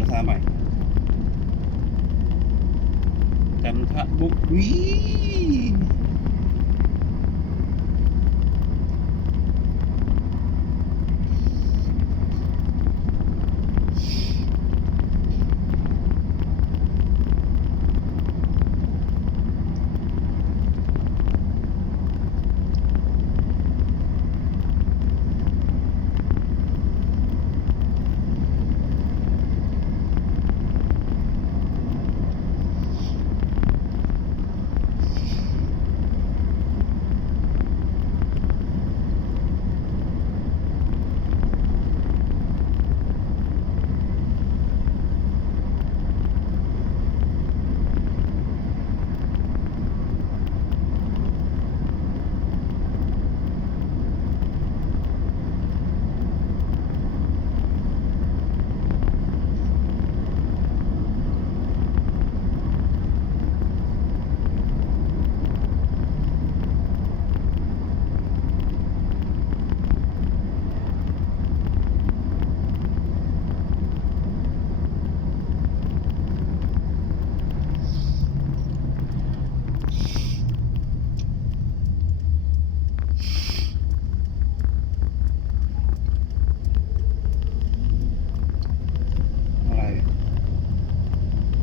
อท่าใหม่จันทบุรี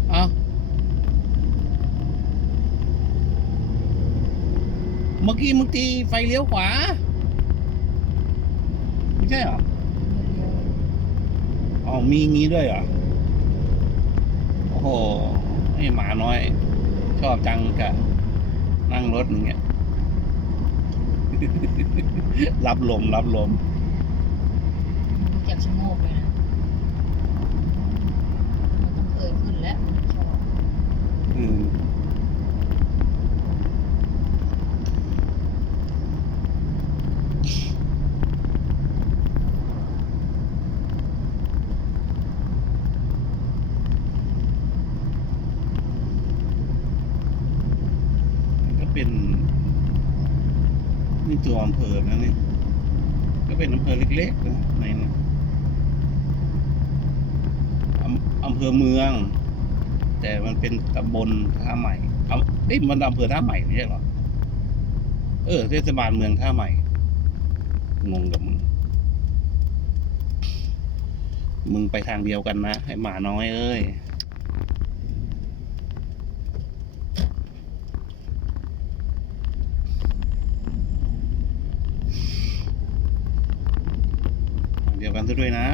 เอ้าเมื่อกี้มึงตีไฟเลี้ยวขวา ไม่ใช่เหรออ๋อมีงี้ด้วยเหรอ โอ้โหไอหมาน้อย ชอบจังกะนั่งรถอย่างเงี้ย รับลม รับลมรู้จักชะโงกเลยนะมันต้องเคยขึ้นแล้วมันชอบ อืมมันก็เป็น นี่ ตัวอำเภอนะนี่ก็เป็นอำเภอเล็กๆนะในนี้อำอำเภอเมือง แต่มันเป็นตำบลท่าใหม่เอาเอ้ยมันอำเภอท่าใหม่ไม่ใช่หรอเออเทศบาลเมืองท่าใหม่งงกับมึงมึงไปทางเดียวกันนะ ให้หมาน้อยเอ้ย ทางเดียว กันด้วยนะ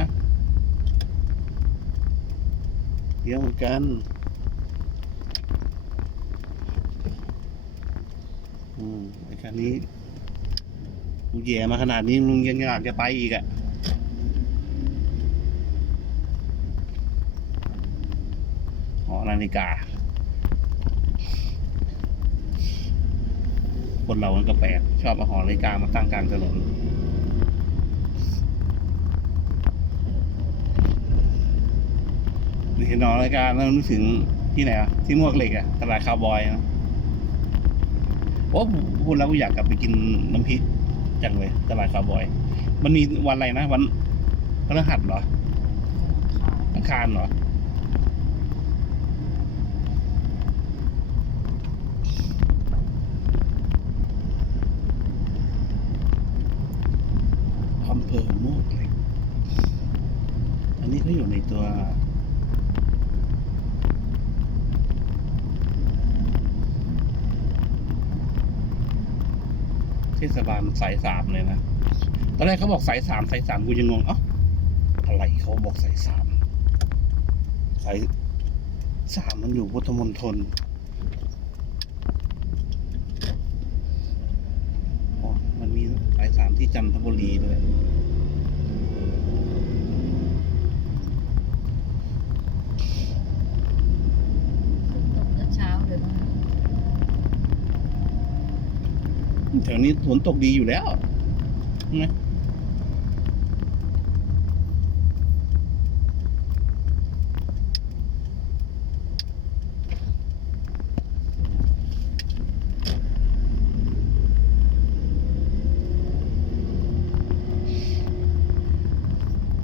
เดียวกันอืมไอ้คันนี้กูแย่มาขนาดนี้ลุงยังอยากจะไปอีกอะ่ะหอนาฬิกา คนเรามันก็แปลกชอบเอาหอนาฬิกามาตั้งกลางถนน เห็นหอนาฬิการแล้วนึกถึงที่ไหนอะที่มวกเหล็กอะตลาดคาวบอยนะโอ้พูดแล้วกูอยากกลับไปกินน้ำพริกจังเลยตลาดคาวบอย มันมีวันอะไรนะวันพฤหัสเหรอขาดอังคารเหรออำเภอมวกเหล็กอันนี้เขาอยู่ในตัว เทศบาลสายสามเลยนะ ตอนแรกเขาบอกสายสามสายสามกูยังงงเอ้าอะไรเขาบอกสายสามสายสามมันอยู่พุทธมณฑลมันมีสายสามที่จันทบุรีด้วย ตกแต่เช้าเลยมั้ง แถวนี้ฝนตกดีอยู่แล้วใช่ไหม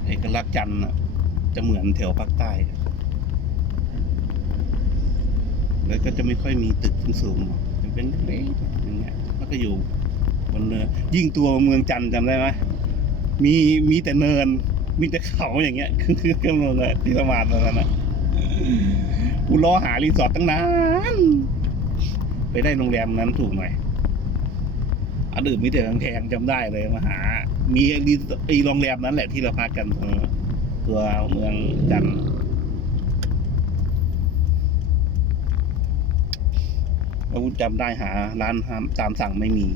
เอกลักษณ์จันทร์อะจะเหมือนแถวภาคใต้ แล้วก็จะไม่ค่อยมีตึกสูงๆจะเป็นเล็กๆอย่างเงี้ย แล้วก็อยู่บนเนินยิ่งตัวเมืองจันทร์จำได้ไหมมีมีแต่เนิน มีแต่เขาอย่างเงี้ยคือคือคือเมืองอะที่ประมาณนั้นนะกูรอหารีสอร์ทตั้งนานไปได้โรงแรมนั้นถูกหน่อยอันอื่นมีแต่แพงๆจำได้เลยมาหา มีรีไอโรงแรมนั้นแหละที่เราพักกันตัวเมืองจันทร์ แล้วกูจำได้หาร้านตามสั่งไม่มี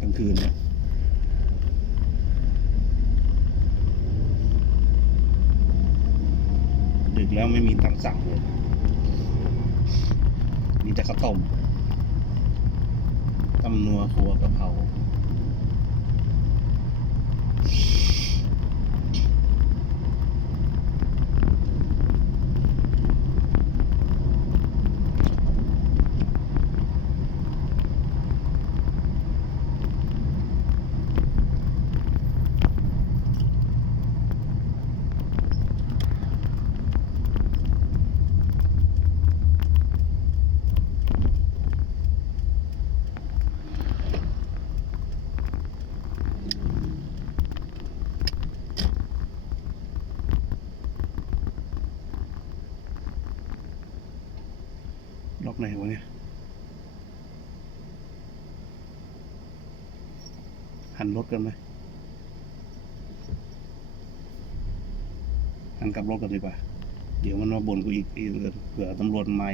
กลางคืนเนี่ยดึกแล้วไม่มีตามสั่งเลย มีแต่ข้าวต้มตำนัวครัวกะเพรา ไหนวะเนี่ย หันรถกันไหมหันกลับรถกันดีกว่า เดี๋ยวมันมาบ่นกูอีกอีกเผื่อตำรวจมา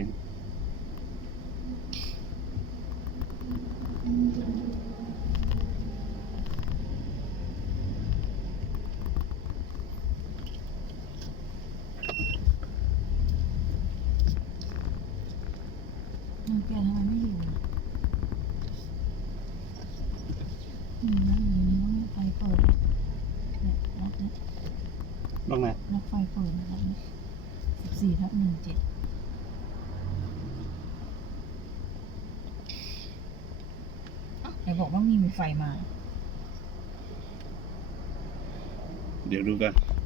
อีกน้องแกทำไมไม่อยู่อืมแล้วอย่างนี้ต้องไฟเปิดเนี่ยล็อกเนี่ยล็อกไหนล็อกไฟเปิดนะครับสิบสี่ทับหนึ่งเจ็ดไหนบอกว่ามีมีไฟมา เดี๋ยวดูกัน